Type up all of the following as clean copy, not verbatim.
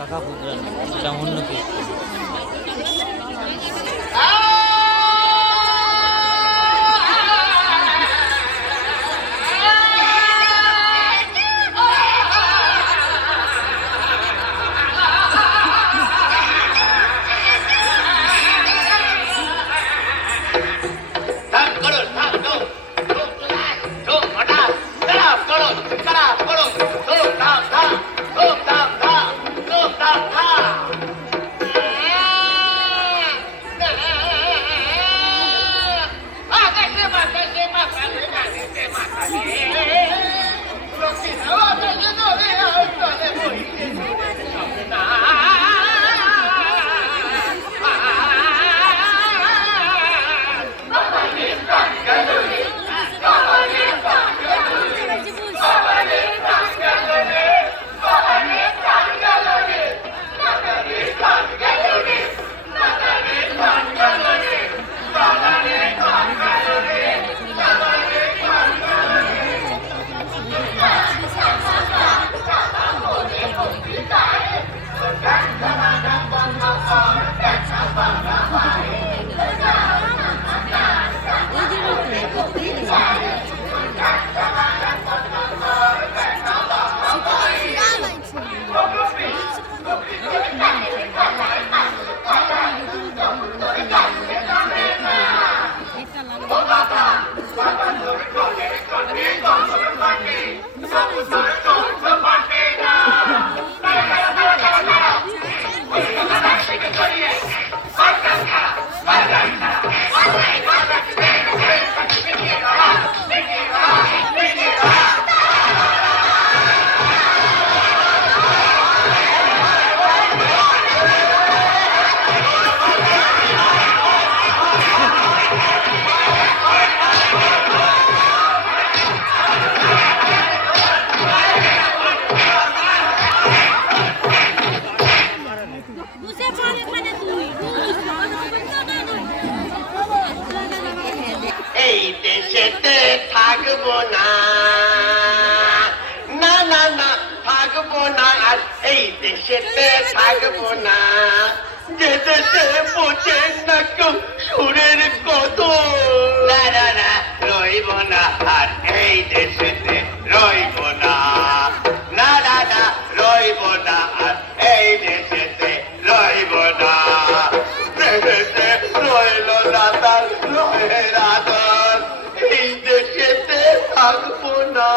কাকা পুত্রা না, এটা অন্য কিছু। এই দেশেতে থাকবো না, না না না থাকবো না, আর এই দেশেতে থাকবো না, যে দেশে বোঝে না কেউ সুরের কত, না না না রইব না, আর এই দেশেতে রইব না, না না না রইব না, আর এই দেশেতে রইব না, দেশেতে রইল না তার রয়ের আদর, এই দেশেতে থাকবো না।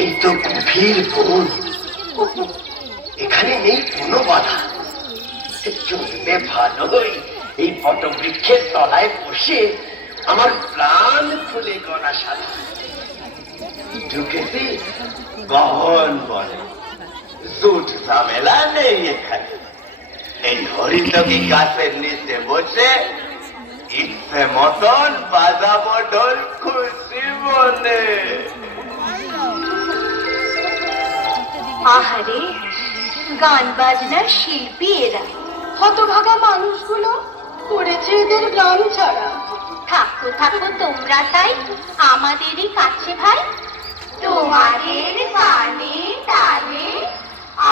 এই তো গভীর বন, এখানে নেই কোনো বাধা, চলবে ভালোই এই বটবৃক্ষের তলায় বসে আমার প্রাণ খুলে গলা সাজা। ঢুকেছি গহন বনে, জুট ঝামেলা নেই এখানে, এই হরিতকি গাছের নিচে বসে ইচ্ছে মতন বাজাবো ঢোল খুশি মনে। আহারে, গান বাজনার শিল্পী এরা, হতভাগা মানুষগুলো করেছে এদের গ্রাম ছাড়া। থাকো থাকো তোমরা তাই আমাদেরই কাছে ভাই, তোমাদের গানে তালে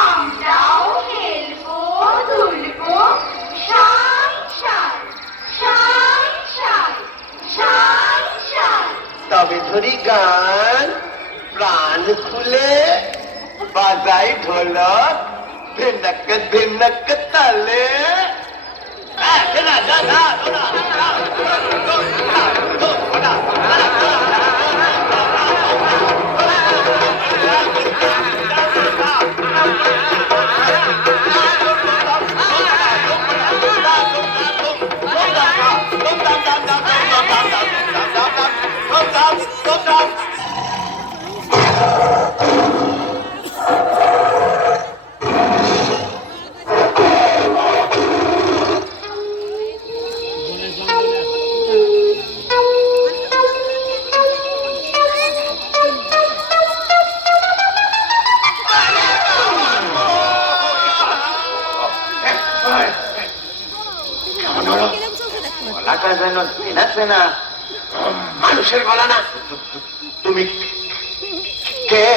আমরাও খেলবো দুলবো, সাই সাই সাই সাই সাই সাই। তবে ধরি গান প্রাণ খুলে বাজাই ঢোলক ধিনক ধিনক তালে গলাটা যেন চেনা চেনা মানুষের গলা না তুমি কে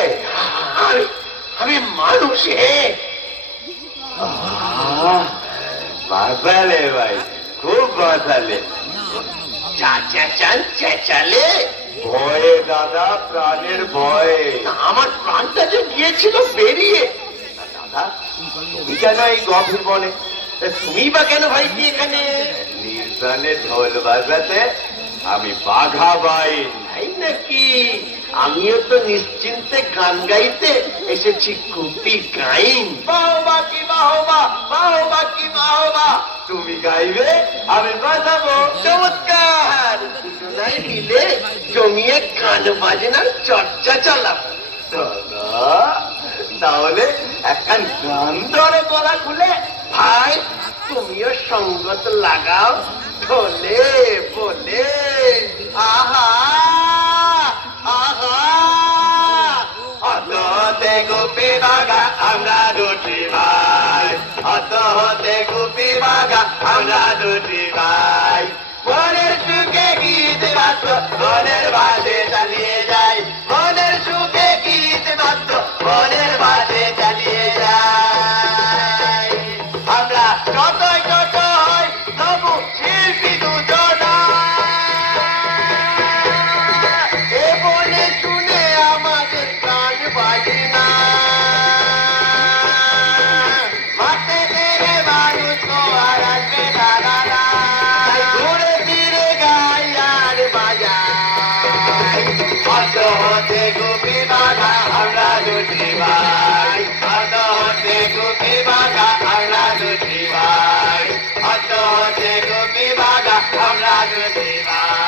আমি মানুষে বাঁচালে ভাই খুব বাঁচালে চেঁচালে ভয়ে দাদা প্রাণের ভয়ে আমার প্রাণটা যে গিয়েছিল বেরিয়ে দাদা তুমি কেন এই গভীর বনে তুমি বা কেন ভাই কি এখানে নির্জনে ঢোল বাজাতে আমি বাঘা বাইন তাই নাকি আমিও তো নিশ্চিন্তে গান গাইতে এসেছি কুপি গাইন বাহবা কি বাহবা বাহবা কি বাহবা তুমি গাইবে আমি বাজাবো চমৎকার দুজনাই মিলে জমিয়ে গান বাজনার চর্চা চালাবো তাহলে একখান গান ধরে গলা খুলে ভাই তুমিও সঙ্গত লাগাও ঢোলে বলে আহা আহা অত হতে গোপী বাঘা আমরা দুটি ভাই অত হতে গোপী বাঘা আমরা দুটি ভাই মনের সুখে গীত বাদ্য মনের বাজে চালিয়ে যাই মনের সুখে গীত বাদ্য মনের বাজে চালিয়ে যাই আমরা যতই যত হই তবু শিল্পী দুজনা এ বলে শুনে আমাদের গান বাজি না মাঠে তেরে মানুষ তো আর আসবে না ঘুরে ফিরে গাই আর বাজাই অত হতে গোপী বাঘা আমরা দুটি ভাই অত হতে গোপী বাঘা আমরা দুটি ভাই অত হতে গোপী বাঘা আমরা দুটি ভাই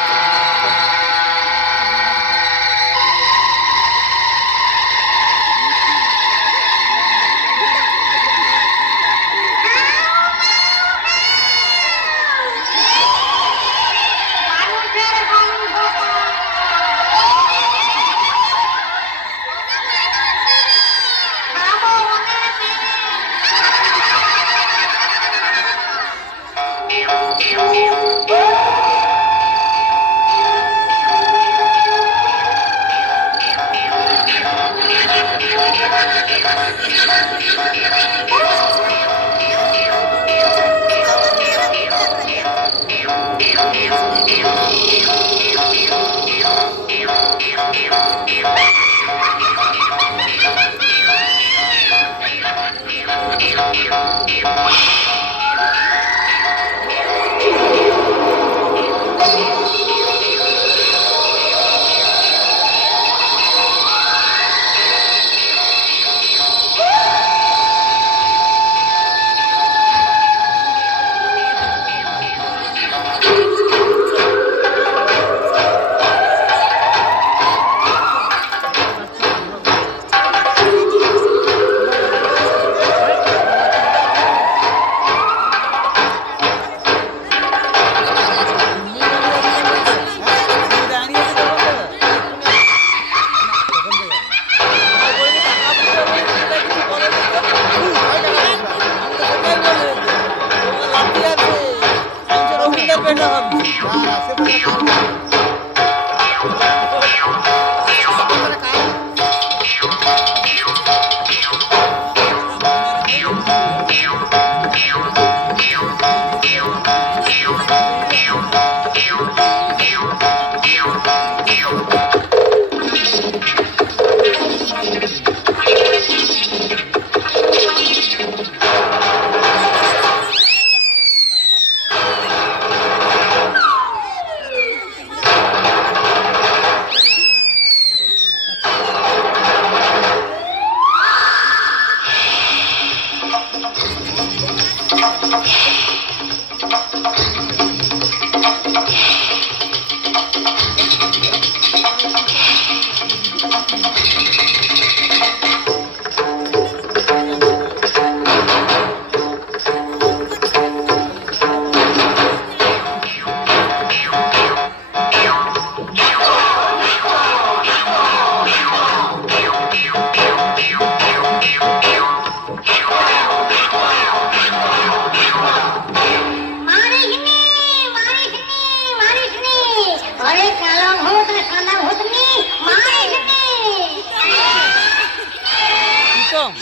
প্রীতম।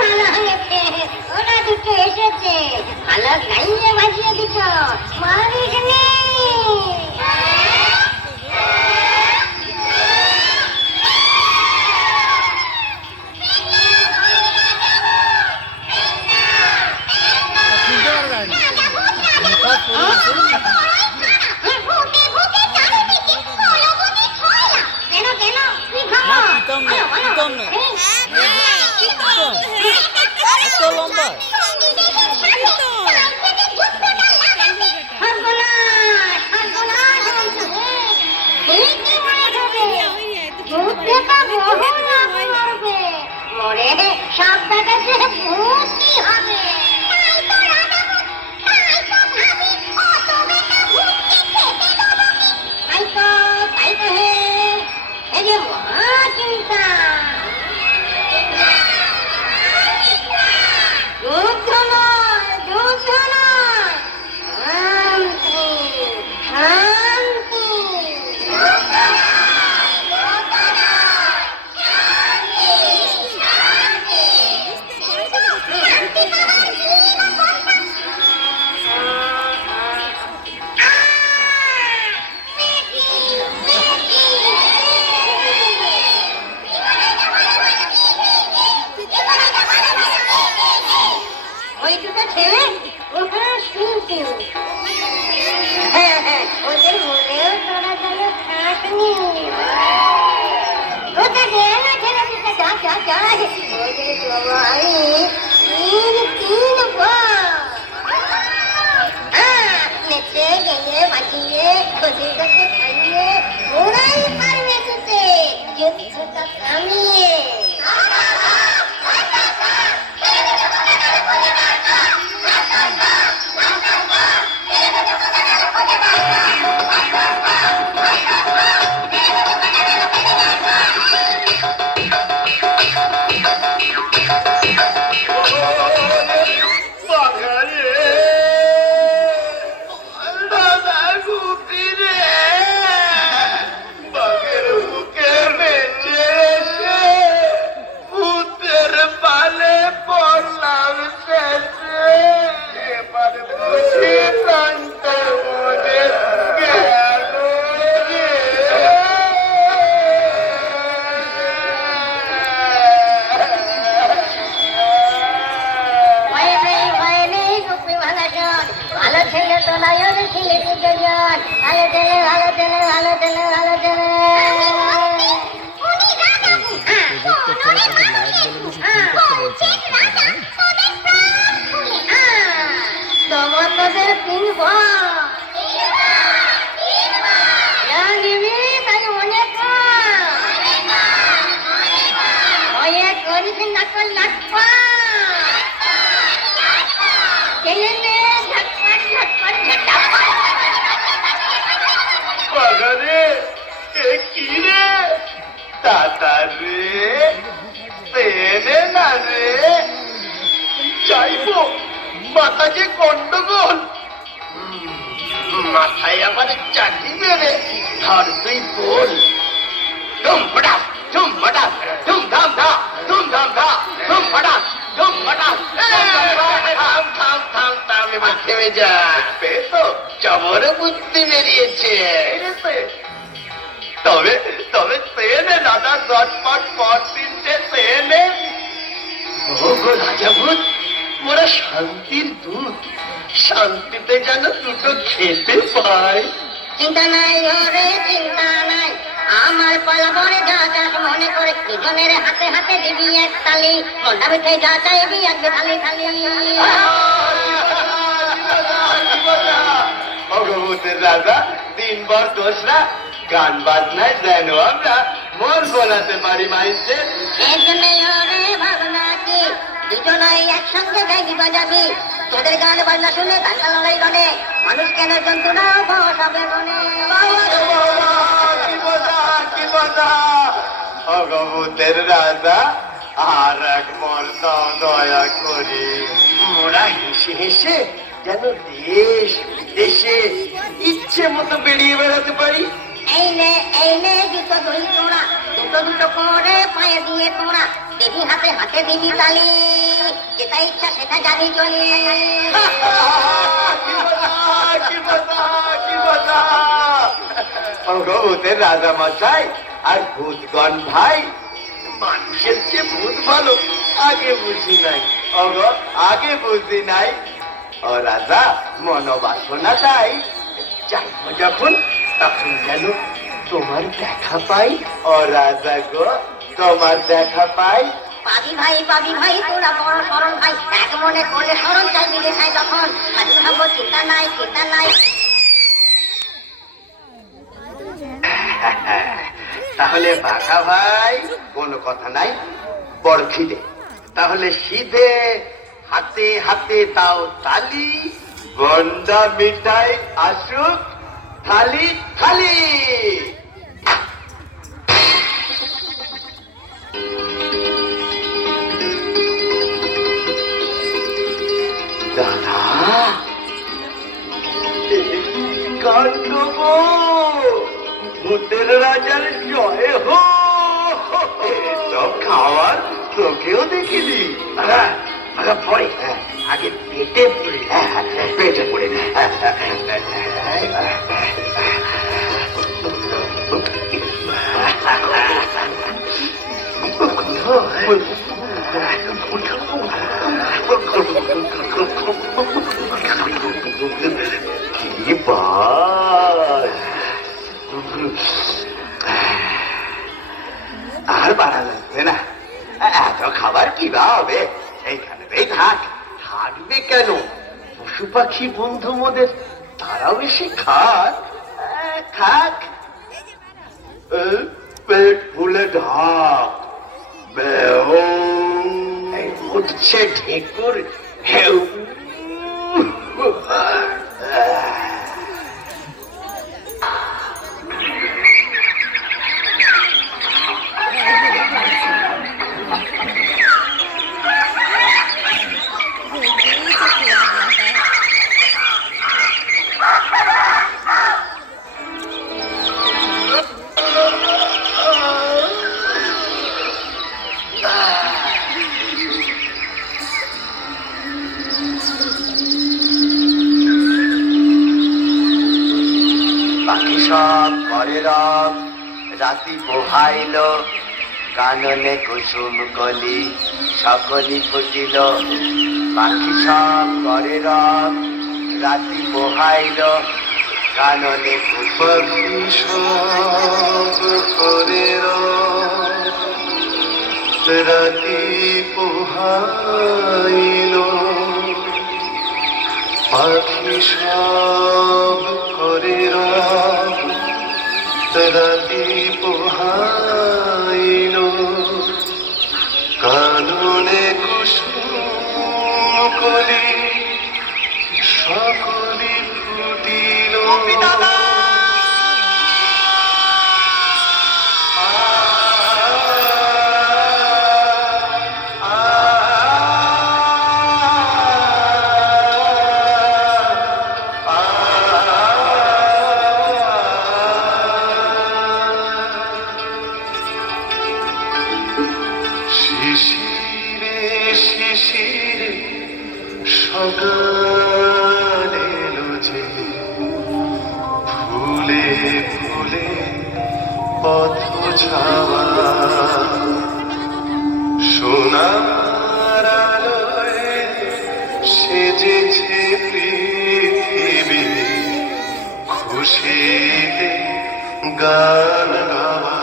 ভালো হয়েছে, ওরা দুটো এসেছে, ভালো গাইয়ে বাজিয়ে দিত, মারিস নি। কেন কেন কি না খবর? প্রীতম না, প্রীতম না, প্রীতম এত লম্বা। সব টাকাতে ভূতি হবে। তাই তো হে, এই যে মহা চিন্তা। যুদ্ধ নয়, যুদ্ধ নয়, শান্তি, শান্তি। ওই দুটো ছেলে ওটা শুনতে, ওদের বলেও তোরা যেন খাসনি। ওটা দে না ছেলে দুটো, যা যা যা, ওদের সবাই তিন নেচে গেয়ে বাঁচিয়ে ওদের কাছে খাইয়ে ওরাই পারবে দিতে যুদ্ধটা থামিয়ে। বাঘারে দাদা গুপি রে, বাঘের বুকে বেঁচে এসে ভূতের পালে পড়লাম শেষে। এবার বুঝি প্রাণটা মনে গেল রে। ভয় নেই গুপি ভালো শোন, ভালো ছেলে তো নয়, ওদের ছেলে দুজন, ভালো ছেলে ভালো ছেলে ভালো ছেলে ভালো ছেলে। তোমার তোদের কিনব তাই অনেক ভয়ে করিস নাকল নাকপা বাঘারে এ কি রে দাদা রে, পেনে না রে, চাইবো মাথা যে গন্ডগোল, মাথায় আবার চাটি মেরে ধর তুই বল। ধুম ফটাস ধুম ফটাস ধুম ধাম ধা ধুম ধাম ধা ধুম ফটাস ধুম ফটাস। থাম থাম থাম থাম, এবার থেমে যা। তো চবর বুদ্ধি বেরিয়েছে। তবে তবে সেনে দাদা দশপট পর তিনটে সেনে। ভোগো রাজা ভূত, মোরা শান্তির দূত, শান্তিতে যেন দুটো খেতে পায়। চিন্তা নাই ওরে চিন্তা নাই, আমার পলবরে যা চাস মনে করে দুজনের হাতে হাতে দিবি এক তালি, মনটা বেঁধে যা চাইবি এক থালি থালি। ভগবতের রাজা দিনভর দোসরা গান বাজনায় যেন আমরা মন বোলাতে পারি মাইছে। এর জন্য ওরে ভাবনা কি দুজনাই একসঙ্গে গাইবি বাজাবি, তোদের গান বাজনা শুনে দাঙ্গা লড়াই গনে, মানুষ কেন জন্তুরা বসাবে বনে। ভগবতের রাজা আর এক মর্দ দয়া করি, মোরা হেসে হেসে যেন দেশ বিদেশে ইচ্ছে মতো বেরিয়ে বেড়াতে পারি। এই নে দুটো দই তোরা, দুটো দুটো দুটো করে পায়ে দিয়ে তোমরা দেবী হাতে হাতে দিবি তালি, যেটা ইচ্ছা সেটা যাবি চলি। ভূতের রাজা মশাই আর ভূতগণ ভাই, মানুষের চেয়ে ভূত ভালো আগে বুঝি নাই। আগে বুঝি নাই। ও রাজা মনোবাসনা তাই যাইব যখন তখন যেন তোমার দেখা পাই। ও রাজা গো তোমার দেখা পাই। পাবি ভাই তোরা বড় সরল ভাই, এক মনে করলে সরল চাইবি দেখায় তখন আমি ভাবো চিন্তা নাই চিন্তা নাই। তাহলে বাঘা ভাই কোনো কথা নাই, বড় খিদে, তাহলে সিধে হাতে হাতে দাও তালি, গন্ডা মিঠাই আসুক থালি থালি। দাদা কাণ্ড গো, ভূতের রাজার জয় হো। সব খাওয়ার তোকেও দেখিনি। পরে আগে পেটে পড়ে, পেটে পড়ে কি বাস আর বাড়া যাচ্ছে না, এত খাবার কি বা হবে, এইখানেই থাকবে কেন? পশু পাখি বন্ধু মোদের তারাও এসে খাক, খাক, পেট ফুলে ঢাক। উঠছে ঢেকুর হেউ। সব করে রব রাতি পোহাইল, কাননে কুসুম কলি সকলি ফুটিল। পাখি সব করে রব রাতি পোহাইল, কাননে কুসুম সব করে রব রাতি পোহাইল। পাখি সব করে রব রাতি পোহাইল, কাননে কুসুম কলি সকলি ফুটিল। শিশিরে শিশিরে সকাল এলো যে, ফুলে ফুলে পথ ছাওয়া, সোনার আলোয় সেজেছে পৃথিবী, খুশিতে গান গাওয়া।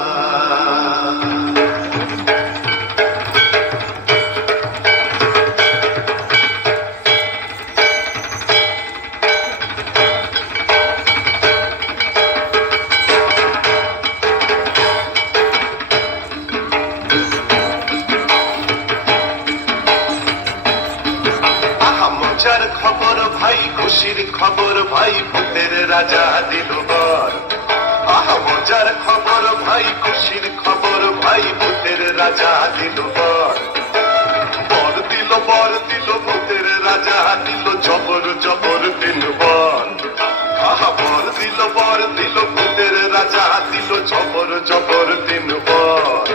মজার খবর ভাই, খুশির খবর ভাই, ভূতের রাজা দিল বর। মজার খবর ভাই, খুশির খবর ভাই, ভূতের রাজা দিল বর। বর দিল ভূতের রাজা দিল, জবর জবর দিল বর। বর দিল ভূতের রাজা দিল, জবর জবর দিল বর।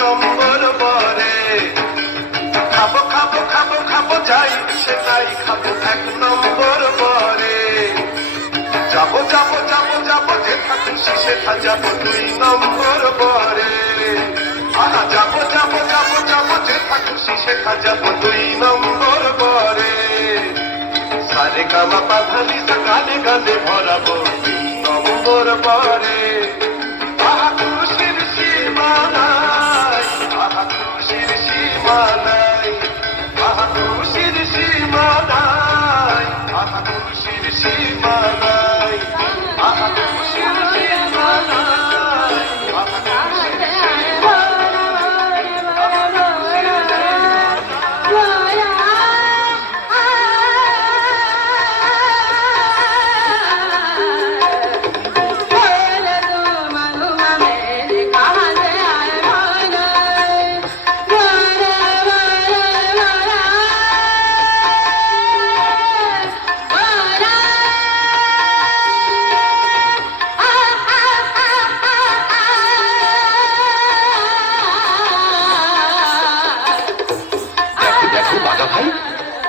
নম্বর বরে খাবো খাবো খাবো খাবো যাই সেটাই খাবো এক নম্বর বরে যাবো যাবো যাবো যাবো যেথা খুশি সেথা যাবো দুই নম্বর বরে আহা যাবো যাবো যাবো যাবো যেথা খুশি সেথা যাবো দুই নম্বর বরে সারে গামা পাধানি গানে গানে ভরাবো তিন নম্বর বরে আহা খুশির সীমানাই আহা খুশির সীমানাই আহা খুশির সীমানাই আহা খুশির সীমানাই আহা খুশির সীমানাই আহা খুশির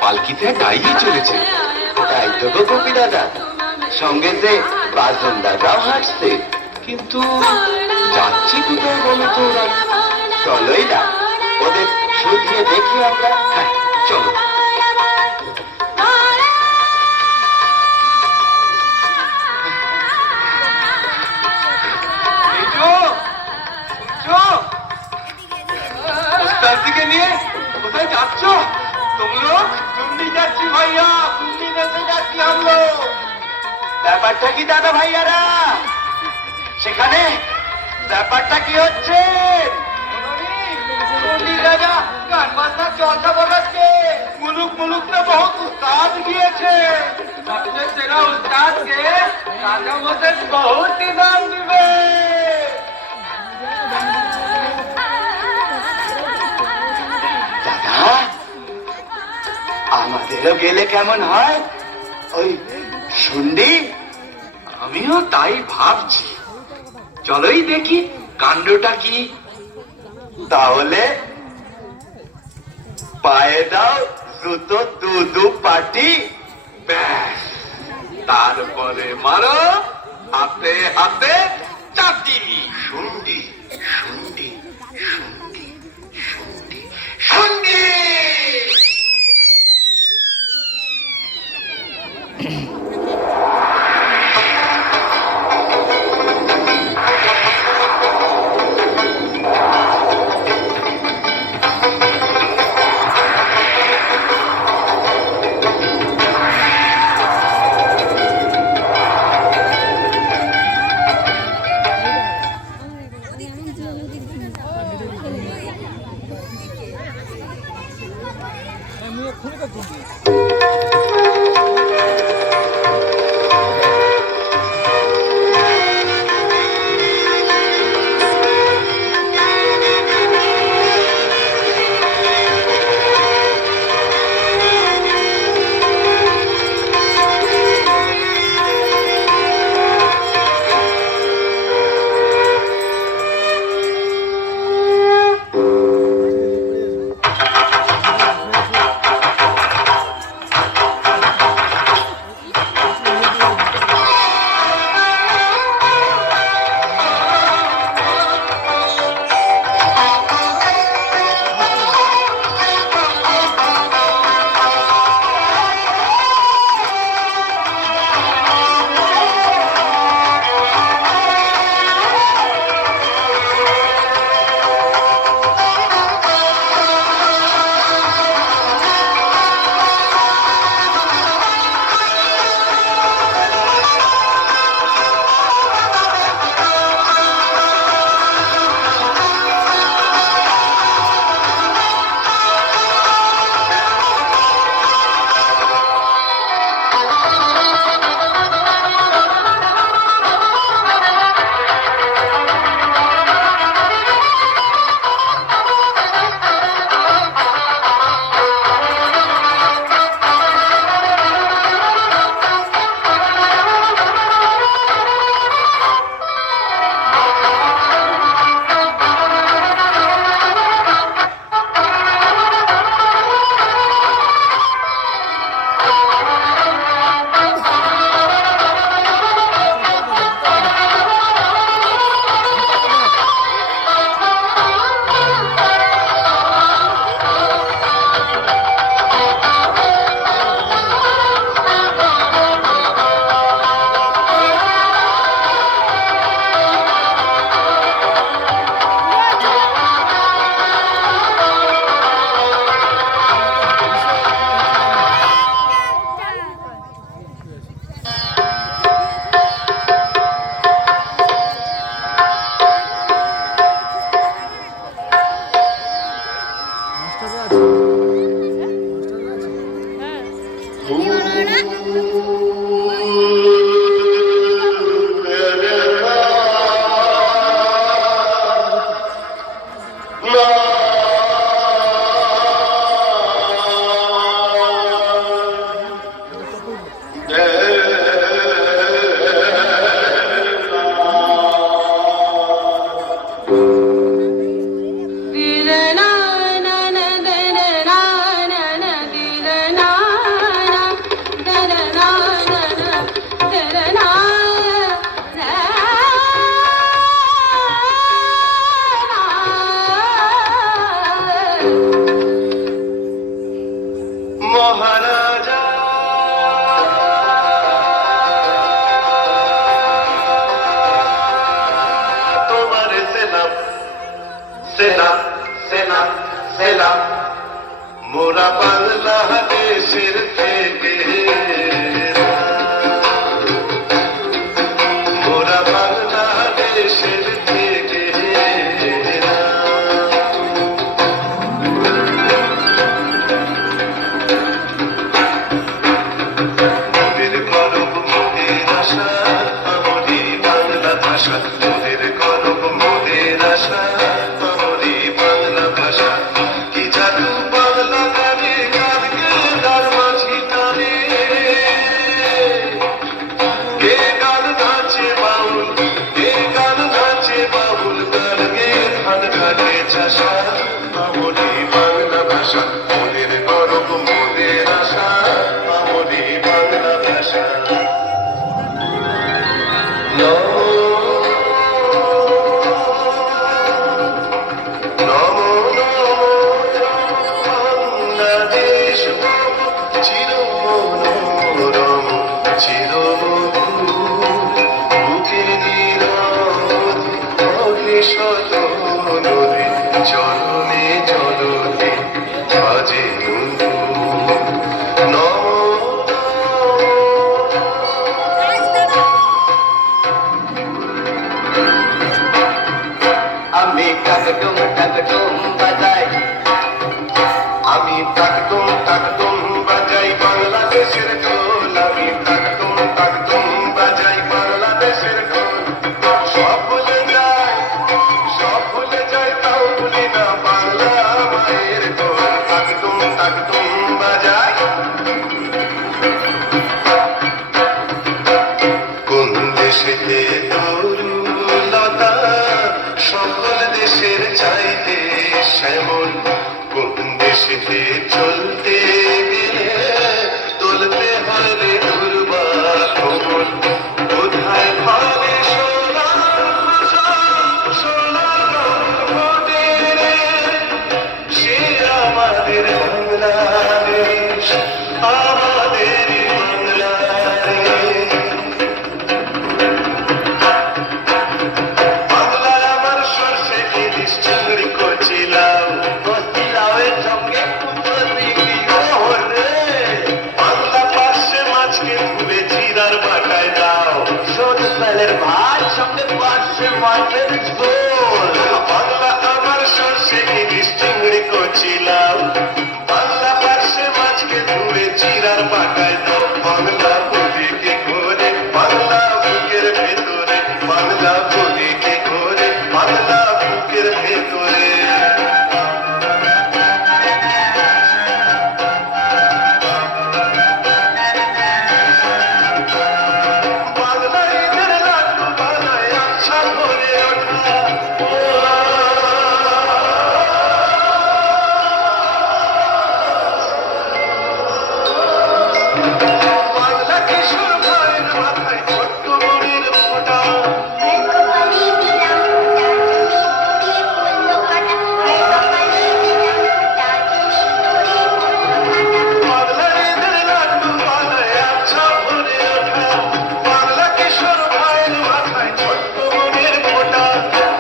পালকিতে গাইয়ে চলেছে তাই তো গো গোপী দাদা সঙ্গে যে বাজন দাদাও হাঁটছে কিন্তু যাচ্ছি কোথায় বলো তো ওরা চলোই না ওদের শুধিয়ে দেখি আমরা হ্যাঁ চলো দিকে নিয়ে কোথায় যাচ্ছ तुम लोग चुंडी যাচ্ছি ভাইয়া চুন্ডি দেখতে যাচ্ছি हम लोग ব্যাপারটা কি দাদা ভাইয়ারা সেখানে ব্যাপারটা কি হচ্ছে চুন্ডি রাজা গান বাজনা চর্চা বলাচ্ছে মুলুক মুলুকতে বহুত উস্তাদ গিয়েছে সবচেয়ে সেরা উস্তাদকে রাজা মশাই বহুত ইনাম দিবে দাদা আমাদেরও গেলে কেমন হয় ওই শুন্ডি আমিও তাই ভাবছি চলোই দেখি কাণ্ডটা কি তাহলে পায়ে দাও জুতো দু পাটি ব্যাস তারপরে মারো হাতে হাতে চাটি শুন্ডি শুন্ডি শুন্ডি শুন্ডি শুন্ডি মহারাজা তোমার সেলাম সেলাম সেলাম সেলাম মোরা বাংলাদেশের থেকে মোরা বাংলাদেশের থেকে মোদের গর্ব মোদের আশা আমারই বাংলা ভাষা মোদের গর্ব মোদের আশা আমারই বাংলা ভাষা কি জাদু বাংলা গানে গান গে তার মাঝি টানে কে গান নাচে বাউল কে গান নাচে বাউল গান গে ধান ঘাটে চাষা আমারই বাংলা ভাষা মোদের গর্ব মোদের আশা আমারই বাংলা ভাষা নমো নমো বাংলাদেশ চিরমনোরম চিরমধুর বুকে নিরবধি বহে শত নদী চরণে চরণে বাজে নুপুর নমো আমি টাকটুম টাকটুম বাজাই আমি টাকটুম টাকটুম বাজাই বাংলাদেশের ঢোল আমি টাকটুম টাকটুম বাজাই বাংলাদেশের ঢোল সব ভুলে যায় তাও ভুলি না বাংলা মায়ের ঢোল টাকটুম টাকটুম বাজাই কোন দেশেতে তরুলতা সকল দেশের চাইতে শ্যামল কোন দেশেতে চলতে গেলে তুলতে হয় রে দুর্বা কোমল কোথায় ফলে সোনার রে সে আমাদের বাংলাদেশ আমাদের বাংলাদেশ বাংলার আমার সরষে ইলিশ চিংড়ি কচিলাও কচিলাওয়ের সঙ্গে কুচুরি রে বাংলা পাশে মাছকে ধুয়ে জিরার বাটায় দাও সরু চালের ভাত সঙ্গে পাশে মাছের ঝোল বাংলা আমার সরষে ইলিশ চিংড়ি কচিলাও বাংলা পাশে মাছকে ধুয়ে জিরার বাটায় দাও বাংলা বুকে করে বাংলা বুকের ভেতরে বাংলা বুকে করে বাংলা বুকের ভেতরে বাংলা ঈদের লাড্ডু বানায় আচ্ছা করে ওঠা বাংলা কিশোর ভাইয়ের মাথায় ছোট্ট মনের ফোঁটা বাংলা ঈদের লাড্ডু বানায় আচ্ছা করে ওঠা বাংলা কিশোর ভাইয়ের মাথায় ছোট্ট মনের ফোঁটা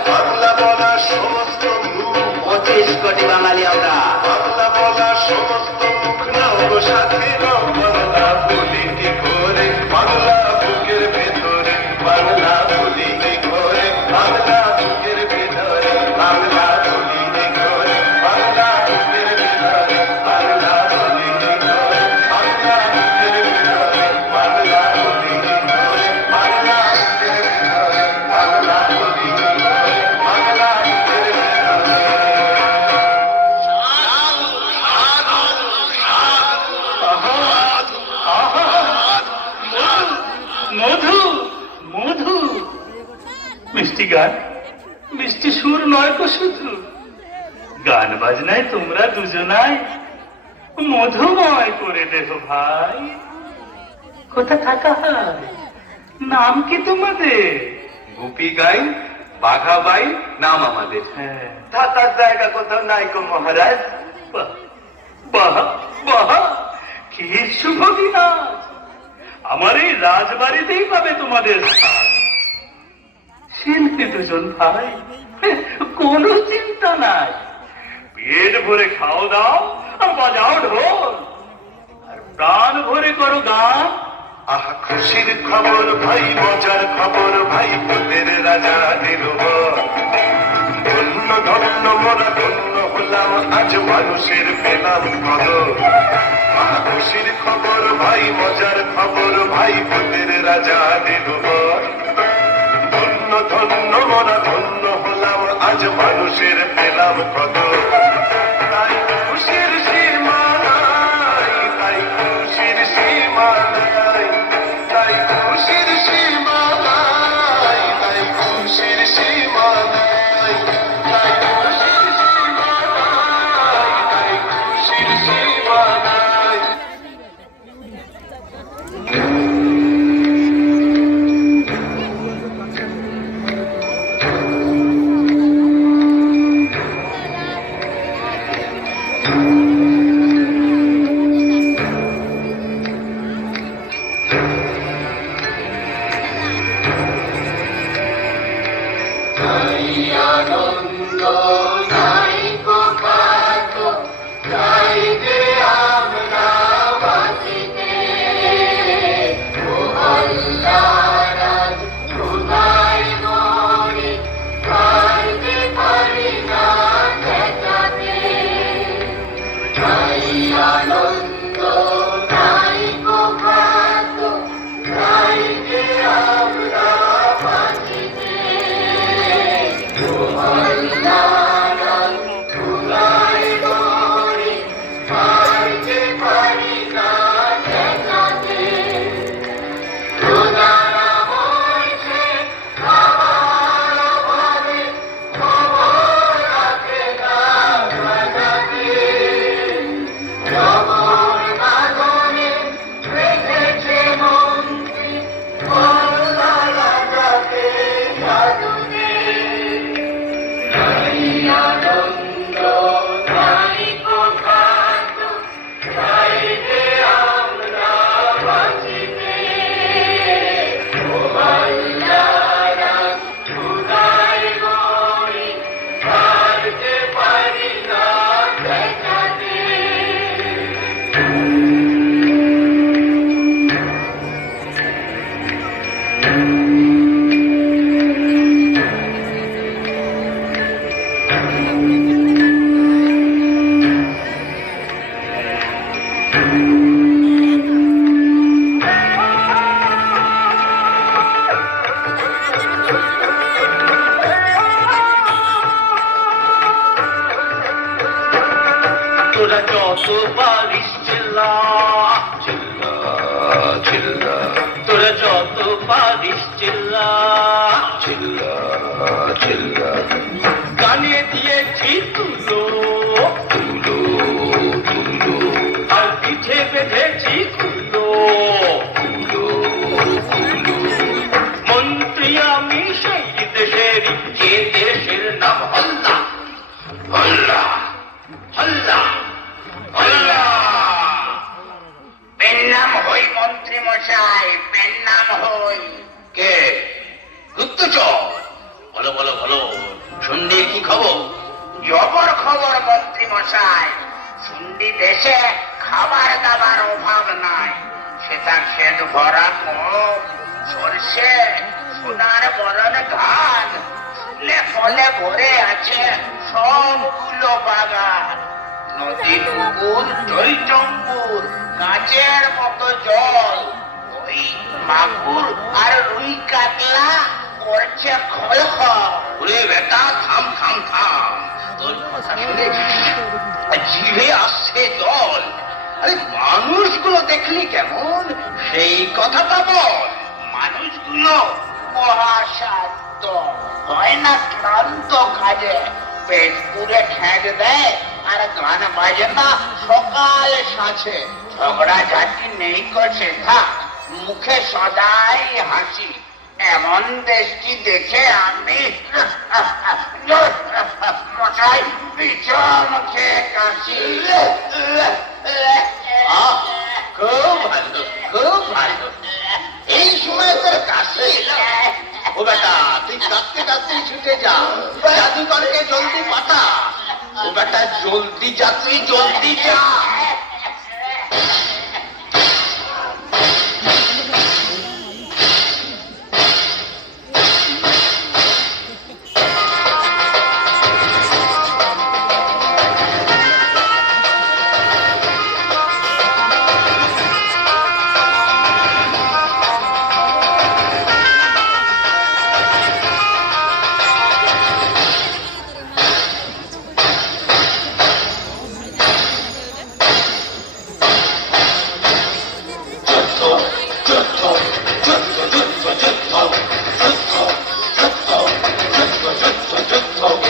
বাংলা বলা সমস্ত মুখ 25 কোটি বাঙালি আমরা বাংলা বলা সমস্ত মুখ নাও গো সাথী নাও বাংলা বলি কি করে বাংলা বুকের ভেতরে বাংলা বলি কি করে বাংলা বুকের ভেতরে বাংলা বলি কি করে বাংলা বুকের ভেতরে বাংলা বলি কি করে বাংলা বুকের ভেতরে বাংলা বলি কি করে বাংলা বুকের ভেতরে বাংলা বলি কি করে বাংলা বুকের ভেতরে গান বাজনায় তোমরা দুজনাই মধুময় করে দেহ ভাই। কোথা থাকা হয়? নাম কি তোমাদের? গুপি গাই, বাঘা বাই নাম আমাদের। হ্যাঁ, থাকার জায়গা কোথাও নাই গো মহারাজ। বাহ বাহ বাহ, কি শুভ দিন আজ। আমার এই রাজবাড়িতেই পাবে তোমাদের স্থান। শিল্পী দুজন ভাই, কোনো চিন্তা নাই। পেট ভরে খাও দাও আর বাজাও ঢোল, আর প্রাণ ভরে করো গান। আহা খুশির খবর ভাই, মজার খবর ভাই, তোদের রাজা নির্ভর। ধন্য ধন্য মোরা ধন্য হলাম, আজ মানুষের পেলাম কদর। আহা খুশির খবর ভাই, মজার খবর ভাই, তোদের রাজা নির্ভর। ধন্য ধন্য মোরা ধন্য হলাম, আজ মানুষের পেলাম কদর। তাই খুশির সীমা নাই, তাই খুশির সীমা নাই, তাই খুশির সীমা নাই, তাই খুশির সীমা নাই, তাই খুশির সীমা নাই, তাই খুশির সীমা নাই। তোরা যত পারিস চিল্লা চিল্লা চিল্লা তোরা যত পারিস চিল্লা, চিল্লা চিল্লা, গানে দিয়েছি তুলো তুলো তুলো আর পিঠে বেঁধেছি কুলো। তুলো তুলো। মন্ত্রী আমি সেই দেশের, যে দেশের নাম হল্লা। হল্লা হল্লা হল্লা। পেন নাম হই মন্ত্রী মশাই, পেন নাম হই। কে? গুপ্তচর? বলো বলো বলো, শুনলি কি খবর? জবর খবর মন্ত্রী মশাই। শুনলি দেশে খাবার দাবার অভাব নাই, সেটা ক্ষেত ভরা কম, সরষে সোনার বরণ ধান, ফুলে ফলে ভরে আছে সবগুলো বাগান। নদী পুকুর জলচম্বুর, গাছের মতো জল, ওই মাগুর আর রুই কাতলা করছে খলখল। ওরে বেটা থাম থাম থাম, তোর কথা শুনে জিভে আসছে জল। আরে মানুষগুলো দেখলি কেমন, সেই কথাটা বল। মানুষগুলো মহাসাধ্য, হয় না ক্লান্ত কাজে, পেট পুরে ঠেক দেয় আর গান বাজে না সকাল সাঁচে ঝগড়া ঝাঁটি নেই করছে থাক মুখে সদাই হাসি এমন দেশটি দেখে আমি মশাই পিছন মুখে কাশি খুব ভালো খুব ভালো এই সময় তোর কাশি ও বেটা তুই কাঁদতে কাঁদতে ছুটে যা জাদুকরকে জলদি পাঠা ও বেটা জলদি যা তুই জলদি যা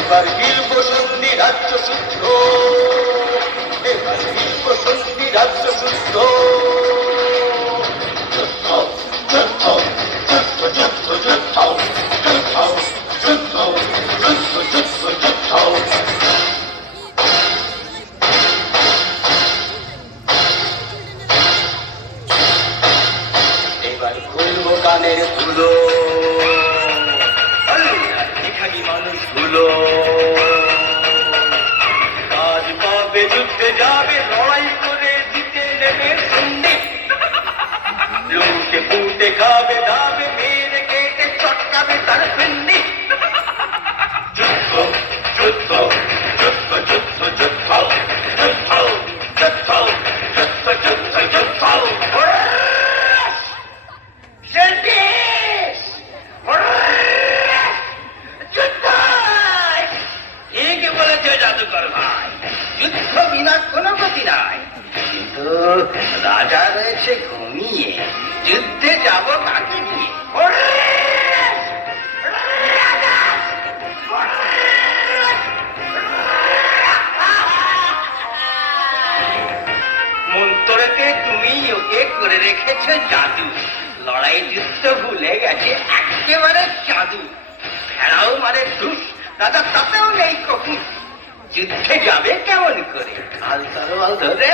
এবার বীরবসুন্ধী রাজ্য শুদ্ধ এবার বীরবসুন্ধী রাজ্য শুদ্ধ যুদ্ধ যুদ্ধ যুদ্ধ যুদ্ধ যুদ্ধ যুদ্ধ যুদ্ধ যুদ্ধ যুদ্ধ যুদ্ধ এবার খুলব গানের ধুলো কাজ পাবে যুদ্ধে যাবে লড়াই করে জিতে নেবে সন্ধি লোকে পুঁতে খাবে দাবে মেরে কেটে চটকাবে তার ফিন্দি যুদ্ধ যুদ্ধ যুদ্ধ যুদ্ধ যুদ্ধ যুদ্ধ যুদ্ধ যুদ্ধ যুদ্ধ যুদ্ধ যুদ্ধ বিনা কোনো গতি নাই কিন্তু রাজা রয়েছে ঘুমিয়ে যুদ্ধে যাব তাকে নিয়ে মন্তরেতে তুমি ওকে করে রেখেছ জাদু লড়াই যুদ্ধ ভুলে গেছে একেবারে জাদু ভেড়াও মারে ধুস রাজা তাতেও নেই কখন যুদ্ধে যাবে কেমন করে কাল তরোয়াল ধরে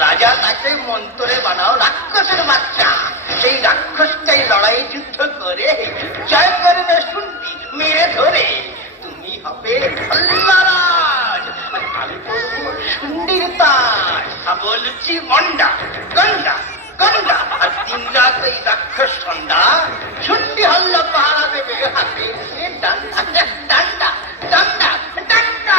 রাজা তাকে মন্তরে বানাও রাক্ষসের বাচ্চা সেই রাক্ষসটাই লড়াই যুদ্ধ করে জয় করবে শুনবি মেরে ধরে তুমি হবে ভল্লারাজ আমি করবো শুন্ডির তাজ বলছি মন্ডা গন্ডা গন্ডা আর দিন রাত এই রাক্ষস সন্ধ্যা শুন্ডি হল্লা পাহারা দেবে হাতে ডান্ডা ডান্ডা ডান্ডা ডান্ডা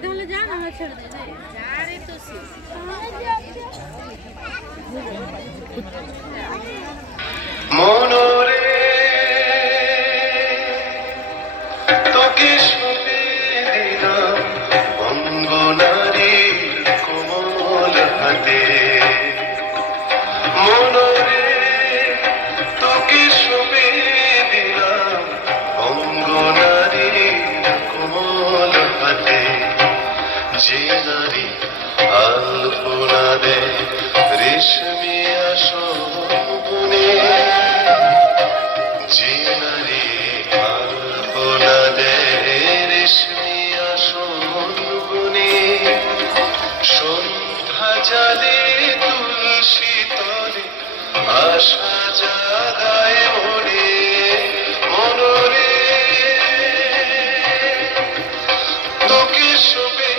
তাহলে যা না হয় ছেড়ে দে যারে তো মনরে তোকে সঁপে দিলাম অঙ্গনারীর কোমল হাতে মনরে তোকে সঁপে দিলাম অঙ্গনারীর কোমল হাতে যে নারী আলপনা দেয় রেশমি আসন বুনে যে নারী আলপনা দেয় রেশমি আসন বুনে সন্ধ্যা জালে তুলসী তলে আশা জাগায় মনে মনরে তোকে সবে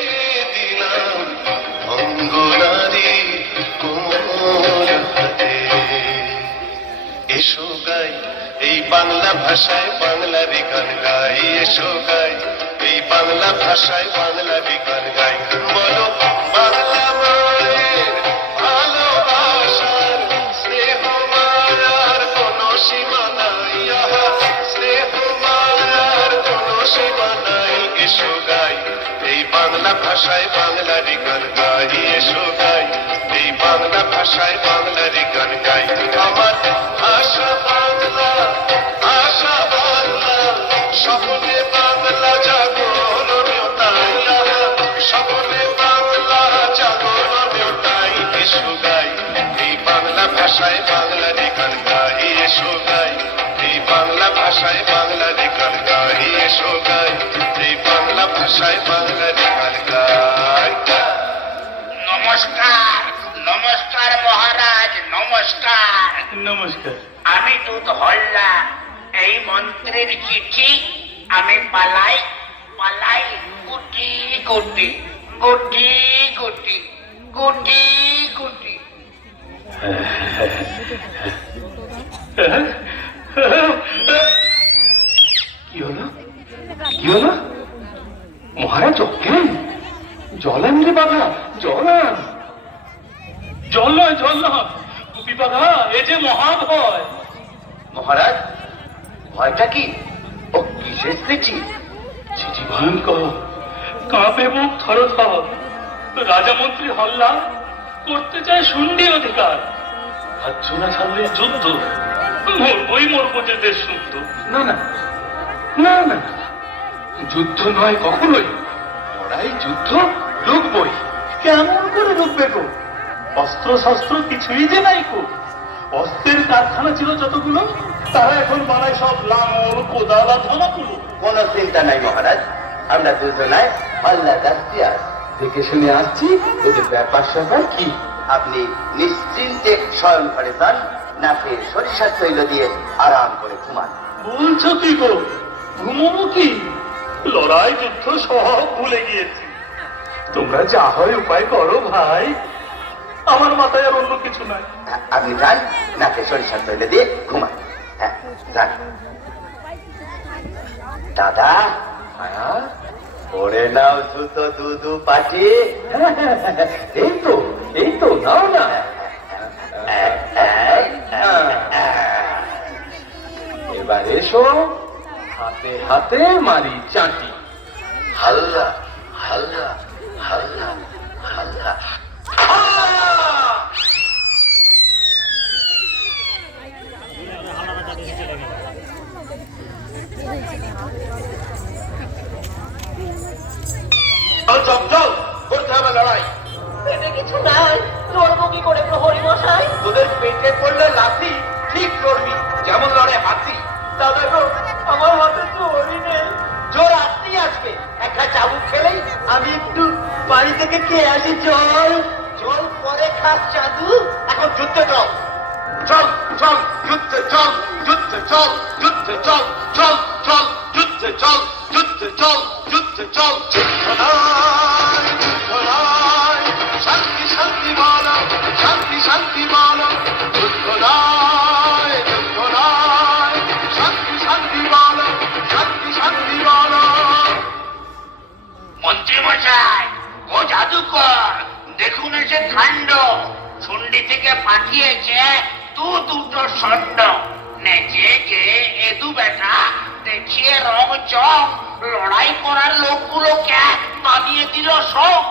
দিলাম অঙ্গনারী কোমল হাতে এসো গাই এই বাংলা ভাষায় বাংলারই গান গাই এসো গাই এই বাংলা ভাষায় বাংলারই গান গাই বলো বাংলা মায়ের ভালোবাসার স্নেহ মায়ার কোনো সীমা নাই আহা স্নেহ মায়ার কোনো সীমা নাই এসো গাই এই বাংলা ভাষায় বাংলারই গান গাই এসো গাই এই বাংলা ভাষায় বাংলারই গান গাই আমার আশা বাংলা সকলে বাংলা জাগরণ তাই সকলে বাংলা জাগরণ তাই এসো গাই এই বাংলা ভাষায় বাংলারই গান গাই এসো গাই এই বাংলা ভাষায় বাংলারই গান গাই এসো গাই এই বাংলা ভাষায় বাংলারই গান গাই নমস্কার নমস্কার মহারাজ নমস্কার নমস্কার। আমি দুধ হল্লা এই মন্ত্রের চিঠি আমি পালাই পালাই গুটি গুটি গুটি গুটি গুটি গুটি কি হলো কি হলো মহারাজ অজ্ঞান জলেন রে বাঘা জলান জল নয় গুপি বাঘা এ যে মহাভয় মহারাজ ভয়টা কি ও কিসের চিঠি চিঠি ভয়ঙ্কর কাঁপে বুক থর থর রাজামন্ত্রী হল্লা করতে চায় শুন্ডি অধিকার রাজ্য না ছাড়লে যুদ্ধ মরবো যে দেশ শুদ্ধ না না না না যুদ্ধ নয় কখনোই লড়াই যুদ্ধ রুখবই কেমন করে রুখবে গো অস্ত্র শস্ত্র কিছুই যে নাই গো অস্ত্রের কারখানা ছিল যতগুলো তারা এখন বানায় সব লাঙল কোদাল আর ধামাকুলো কোনো চিন্তা নাই মহারাজ আমরা দুজনায় আল্লাহ দাস্তিয়া দেখে শুনে আসছি ওদের ব্যাপার স্যাপার কি আপনি নিশ্চিন্তে শয়ন করে যান নাকে সরিষার তৈল দিয়ে আরাম করে ঘুমান বলছো কি গো ঘুমবো কি লড়াই যুদ্ধ সব ভুলে গিয়েছি তোমরা যা হয় উপায় করো ভাই আমার মাথায় আর অন্য কিছু নাই আপনি যান নাকে সরিষার তৈল দিয়ে ঘুমান হ্যাঁ যান দাদা পরে নাও জুতো দুদু পাটি এই তো নাও না এবার এসো হাতে হাতে মারি চাটি হাল্লা হাল্লা হাল্লা হাল্লা করতে হবে লড়াই এটা কিছু নাই লড়বো কি করে প্রহরী মশাই তোদের পেটে পড়লে লাথি ঠিক করবি যেমন লড়ে হাতি দাদা গো আমার হাতে জোরই নেই জোর আসতেই আসবে একটা চাবুক খেলেই আমি একটু বাড়ি থেকে খেয়ে আসি জল জল পরে খাস জাদু এখন যুদ্ধে চল চল চল যুদ্ধে চল যুদ্ধে চল যুদ্ধে চল চল চল যুদ্ধে চল যুদ্ধে চল যুদ্ধে চল যুদ্ধ নয়, যুদ্ধ নয়, শান্তি শান্তি বলো শান্তি শান্তি বলো যুদ্ধ নয়, যুদ্ধ নয়, শান্তি শান্তি বলো শান্তি শান্তি বলো মন্ত্রী মন্ত্রী মশাই, ও জাদুকর, দেখুন এসে কাণ্ড। চুন্ডি থেকে পাঠিয়েছে দুটো স্বর্ণ। নেচে যে এদু বেটা দেখিয়ে রং চক লড়াই করার লোকগুলোকে নামিয়ে দিল সব।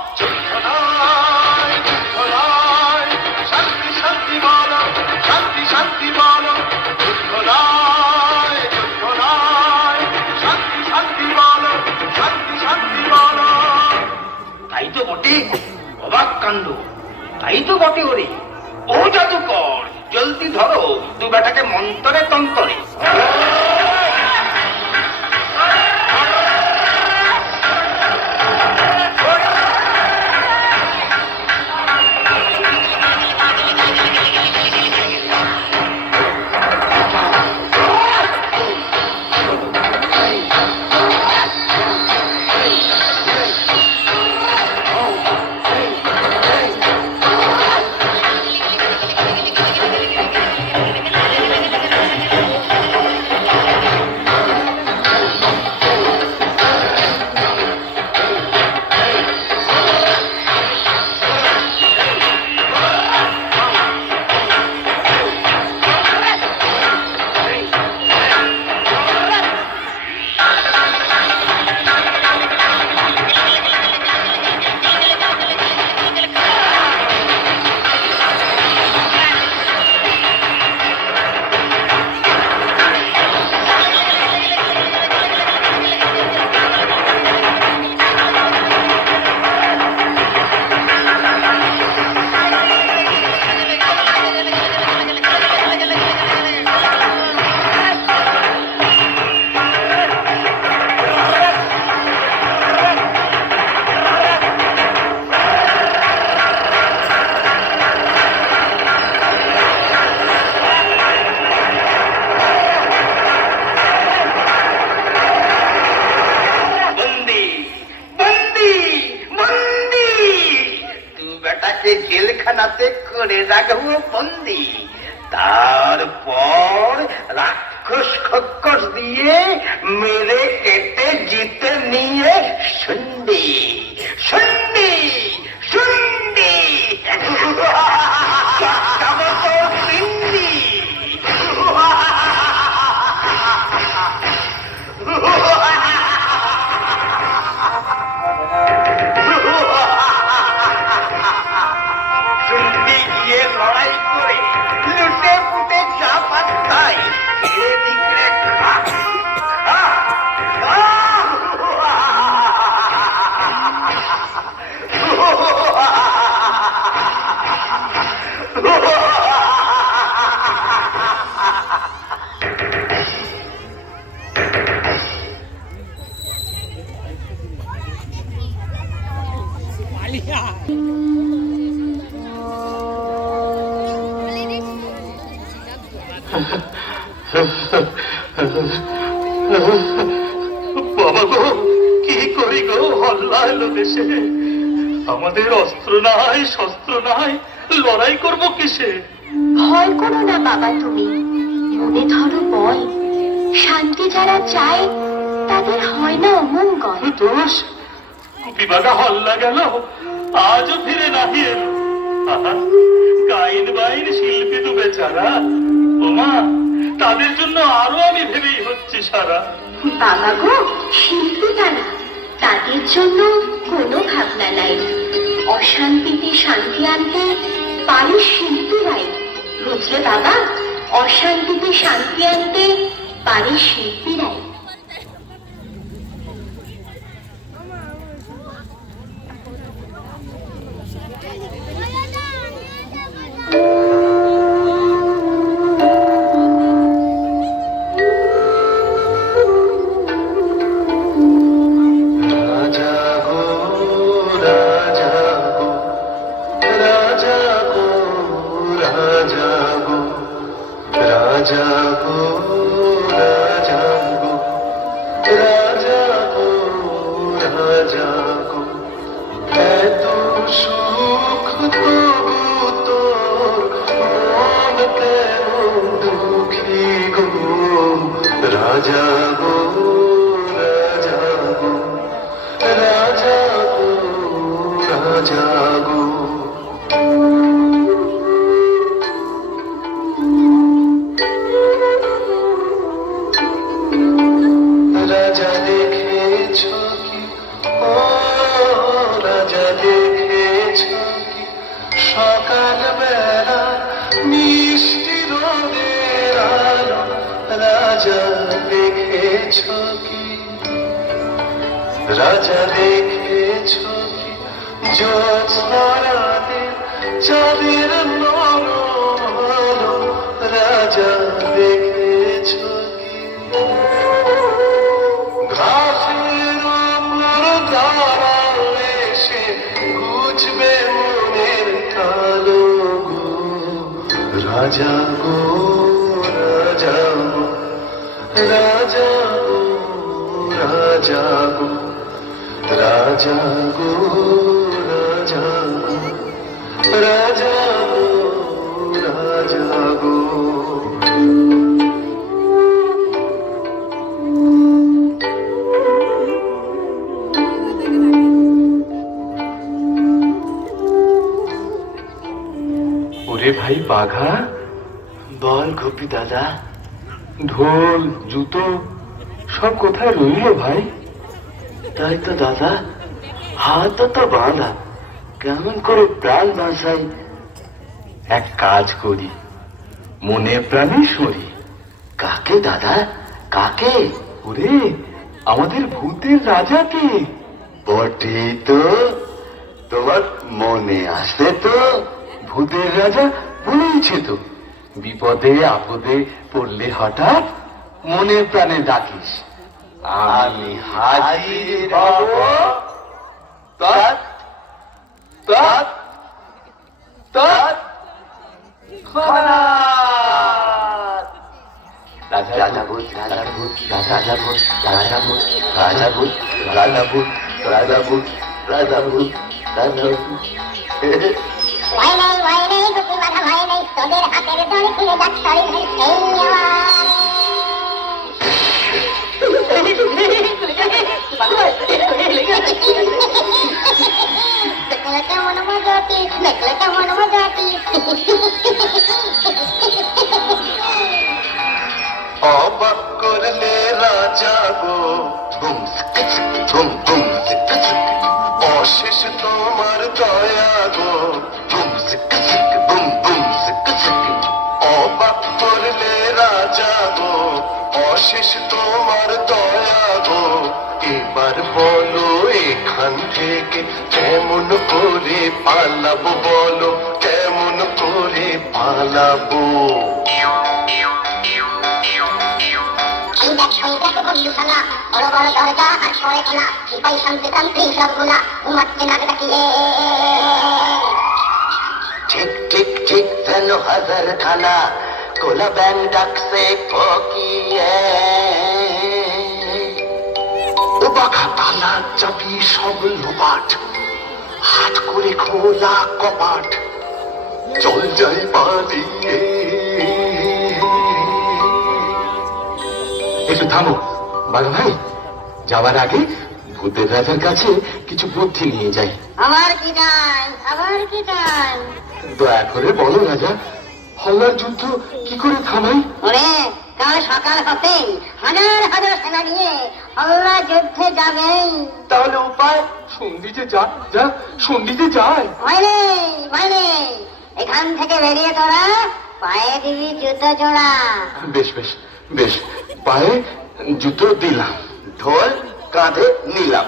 শান্তি শান্তি বলো, শান্তি শান্তি বলো, যুদ্ধ নয়, যুদ্ধ নয়, শান্তি শান্তি বলো, শান্তি শান্তি বলো। তাই তো বটে, অবাক কাণ্ড। তাই তো বটে ওরে। ও জাদুকর, জলদি ধরো দু বেটাকে মন্তরে তন্তরে। জেলখানাতে করে রাখবো বন্দি। তারপর রাক্ষস খক্কস দিয়ে মেরে কেটে জিতে নিয়ে শুন্ডি শুন্ডি শুন্ডি পিন্ডি। লড়াই করে লুটে পুটে চা পান খাই, এদিকে খা খা খা। বাবা গো, কি করি গো, হল্লা এলো দেশে। আমাদের অস্ত্র নাই, শস্ত্র নাই, লড়াই করব কিসে? ভয় করো না বাবা, তুমি মনে ধরো বল। শান্তি যারা চায় তাদের হয় না অমঙ্গল। দোষ বিবাদা হল্লা গেল, আজও ফিরে নাহি এলো। আহা, গাইন বাইন শিল্পী তো বেচারা, ওমা তাদের জন্য আরো আমি ভেবেই হচ্ছে সারা। বাবা গো, শিল্পী তারা, তাদের জন্য কোনো ভাবনা নাই। অশান্তিতে শান্তি আনতে পারে শিল্পীরাই, বুঝলে বাবা? অশান্তিতে শান্তি আনতে পারে শিল্পীরাই। রাজা গো, রাজা গো, রাজা জাগো রাজা দেখেছ কি ও রাজা দেখেছ কি সকাল বেলা মিষ্টি রোদের আলো রাজা দেখেছ কি রাজা দেখেছ কি জ্যোৎস্নারাতের চাঁদের নরম আলো রাজা দেখেছ কি ঘাসের উপর দাঁড়ালে সে বুঝবে মনের কালো গো রাজা গো রাজা গো রাজা গো রাজা গো রাজা গো রাজা গো রাজা গো রাজা গো ওরে ভাই বাঘা বল গোপী দাদা ঢোল জুতো সব কোথায় রইল ভাই তাই তো দাদা হাত তো বাঁধা কেমন করে প্রাণ বাঁচাই এক কাজ করি মনে প্রাণে সরি কাকে দাদা কাকে ওরে আমাদের ভূতের রাজাকে বটে তো তোমার মনে আসে তো ভূতের রাজা বলেইছে তো বিপদে আপদে পড়লে হঠাৎ মনে প্রাণে ডাকিস আমি হাজির হব তৎ তৎ তৎ রাজা ভূত রাজা ভূত রাজা ভূত রাজা ভূত রাজা ভূত রাজা ভূত রাজা ভূত রাজা ভূত রাজা ভূত ভয় নেই গোপী বাধা ভয় নেই তোদের হাতের দড়ি ছিঁড়ে যাক তরি ধরে এই দেখলে কেমন মজাটি দেখলে কেমন মজাটি অবাক করলে রাজা গো ধুম ধুম ধুম অশেষ তোমার দয়া গো ধুম বুম বুম অবাক করলে রাজা গো অশেষ তোমার দয়া গো এবার বলো এখান থেকে কেমন করে পালাবো বলো কেমন করে পালাবো এই দেখো বন্ধুশালা বড় বড় দরজা আর ছড়ে খেলা সিপাই শান্তি তান্ত্রিক সবগুলা ঘুমাচ্ছে না ডাকিয়ে ঠিক ঠিক ঠিক যেন হাজার খানা কোলা ব্যাং ডাকছে কোকিয়ে বাঘা তালা চাবি সব লোপাট হাট করে খোলা কপাট চল যাই পালিয়ে একটু থামো বাঘা ভাই যাবার আগে ভূতের রাজার কাছে কিছু বুদ্ধি নিয়ে যাই আবার কি চাই আবার কি চাই দয়া করে বলো রাজা হল্লার যুদ্ধ কি করে থামাই ওরে কাল সকাল হতেই হাজার হাজার সেনা নিয়ে হল্লা যুদ্ধে যাবেই তাহলে উপায় সন্ধি যে যা যা সন্ধি যে যায় ভয় নেই এখান থেকে বেরিয়ে তোরা পায়ে দিবি জুতো জোড়া বেশ বেশ বেশ পায়ে জুতো দিলাম ঢোল কাঁধে নিলাম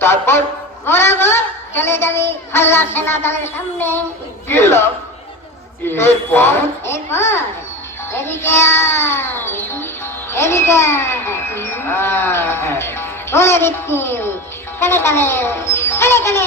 তারপর বরাবর চলে যাবি হল্লার সেনা দলের সামনে গেলাম এরপর এরপর এদিকে আয়, এদিকে আয়। বলে দিচ্ছি কানে কানে কানে কানে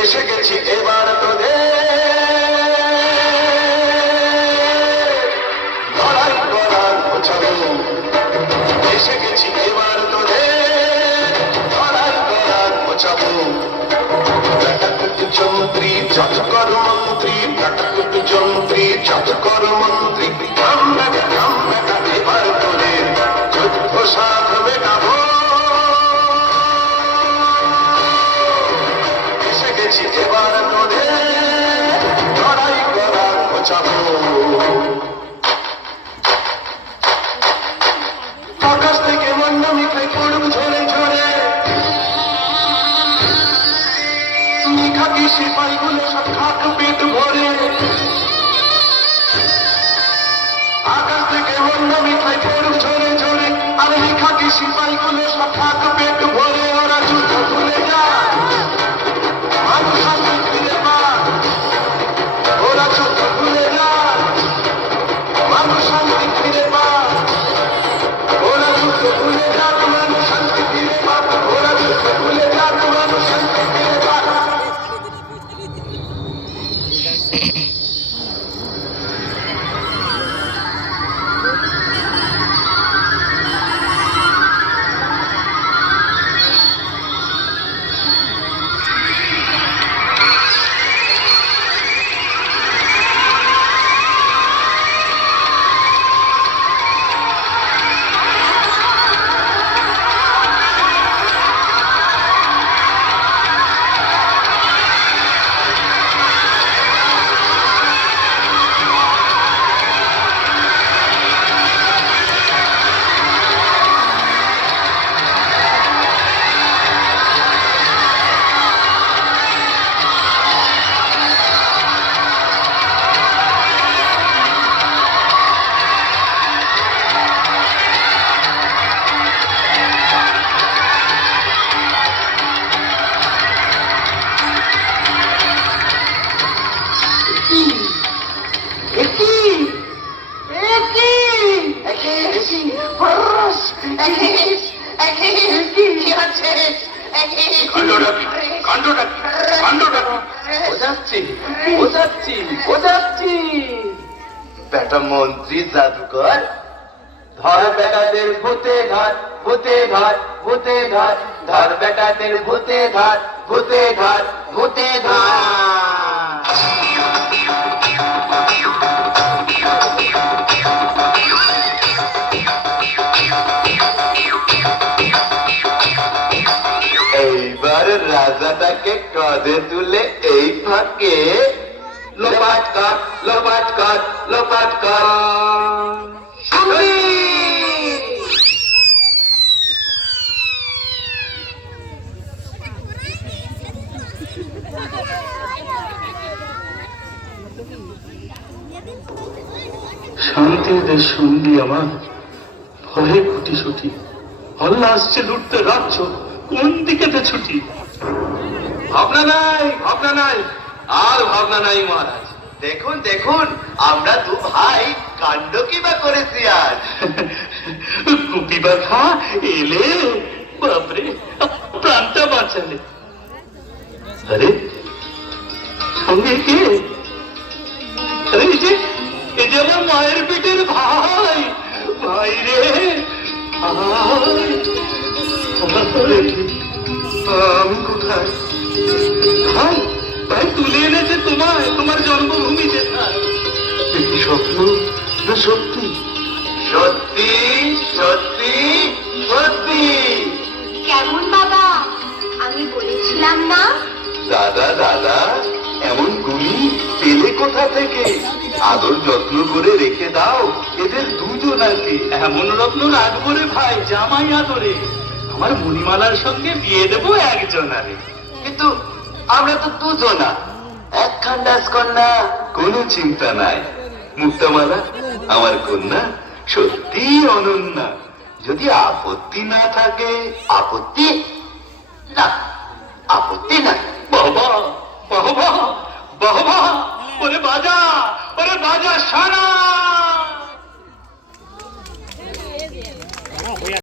এসে গেছি এবার তোদের লড়াই করার গোছাবো, এসে গেছি এবার তোদের লড়াই করার গোছাবো। যন্ত্রী জাদুকর মন্ত্রী, যন্ত্রী জাদুকর মন্ত্রী, আমরা এবার তোদের যুদ্ধ সাধ মেটাবো। এসে গেছি এবার তোদের লড়াই করার গোছাবো। আকাশ থেকে মন্ডা মিঠাই পড়ুক ঝরে ঝরে, খাকি সিপাহীগুলো সব খাক পেট ভরে। আকাশ থেকে মন্ডা মিঠাই পড়ুক ঝরে ঝরে, আর এই খাকি সিপাহীগুলো সব খাক পেট ভরে। ওরা যুদ্ধ ভুলে যায়, মানুষ শান্তি ফিরে পায়। ওরা যুদ্ধ ভুলে যায়, মানুষ শান্তি ফিরে পায়। ওরা যুদ্ধ ভুলে যাক, মানুষ শান্তি ফিরে পায়। ওরা যুদ্ধ ভুলে যাক, মানুষ শান্তি ফিরে পায়। বেটা মন্ত্রী জাদুকর, ধর বেটাদের ভূতে ঘাট, ভূতে ঘাট, ভূতে ঘাট, ধর বেটাদের ভূতে ঘাট, ভূতে ঘাট, ভূতে ঘাট। এইবার রাজাটাকে কাঁধে তুলে এই ফাঁকে লোপাট কাট, লোপাট কাট, লোপাট কাট। শান্তির দেশ শুনলি আমার, ভয়ে খুঁটি ছুটি, হল্লা আসছে লুটতে রাজ্য, কোন দিকেতে ছুটি। ভাবনা নাই, ভাবনা নাই, আর ভাবনা নাই মহারাজ। দেখুন দেখুন, আমরা দু ভাই কাণ্ড কিবা করেছি আজ। কুপি বাঘা এলে, বাপরে প্রাণটা বাঁচালে। আরে সঙ্গে কে? আরে এই যে আমার মায়ের পেটের ভাই, ভাই রে ভাই। আমি কোথায়? ভাই ভাই তুলে এনেছে তোমায় তোমার জন্মভূমি যেথায়। কি স্বপ্ন না সত্যি? সত্যি সত্যি সত্যি। কেমন বাবা, আমি বলেছিলাম না? দাদা দাদা, এমন গুলি পেলে কোথা থেকে? আদর যত্ন করে রেখে দাও এদের দুজনাকে। এমন রত্ন রাখবো রে ভাই জামাই আদরে, আমার মণিমালার সঙ্গে বিয়ে দেবো একজনারে। কিন্তু আমরা তো দুজনা, একখান রাজকন্যা, কোনো চিন্তা নাই। মুক্তামালা আমার কন্যা সত্যি অনন্যা, যদি আপত্তি না থাকে। আপত্তি না, আপত্তি নাই। বাবা বাবা বাবা, ওরে বাজা, ওরে বাজা সারা